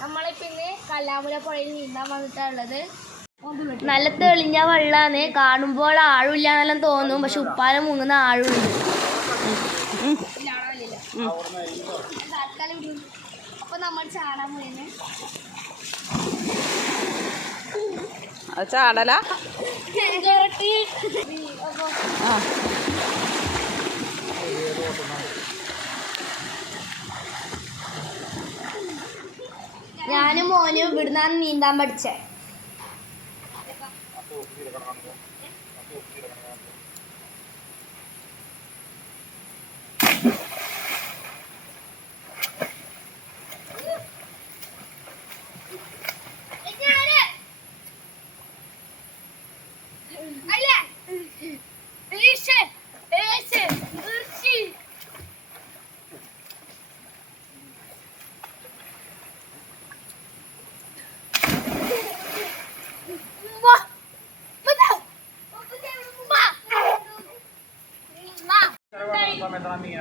നമ്മളിപ്പോ ഇന്ന് കല്ലാമുല പുഴയിൽ നീന്താൻ വന്നിട്ടുള്ളത്. നല്ല തെളിഞ്ഞ വെള്ളാന്ന് കാണുമ്പോൾ ആഴില്ല എന്നെല്ലാം തോന്നും. പക്ഷെ ഉപ്പാലം മുങ്ങുന്ന ആഴുണ്ട് അപ്പൊ നമ്മൾ ചാടാൻ പോയിന് അത് ചാടല? ആ. ഞാനും മോനും ഇവിടുന്നാണ് നീന്താൻ പഠിച്ചേ.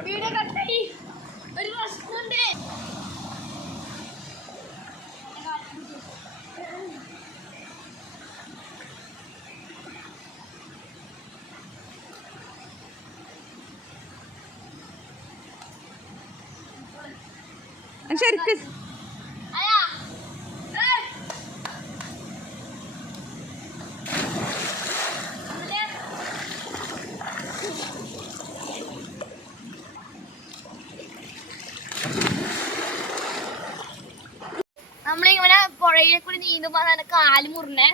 വീട് കട്ടായി ഒരു പ്രശ്നമുണ്ട് ശരിക്ക്. നമ്മളിങ്ങനെ പുഴയിലെ കൂടി നീന്തുമ്പോ തന്നെ കാൽ മുറിഞ്ഞേ.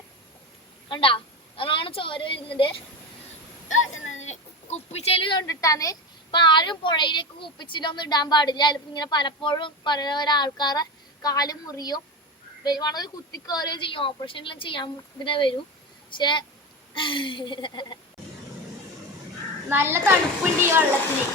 കണ്ടാ? അതാണ് ചോര എന്താണ്, കുപ്പിച്ചെൽ കണ്ടിട്ടാണ്. ഇപ്പൊ ആരും പുഴയിലേക്ക് കുപ്പിച്ചിലൊന്നും ഇടാൻ പാടില്ല. അതിലിപ്പോ ഇങ്ങനെ പലപ്പോഴും പല പല ആൾക്കാരെ കാൽ മുറിയും. വരുവാണെങ്കിൽ കുത്തി കയറുകയും ചെയ്യും. ഓപ്പറേഷൻ എല്ലാം ചെയ്യാൻ പിന്നെ വരും. പക്ഷെ നല്ല തണുപ്പുണ്ട് ഈ വെള്ളത്തിന്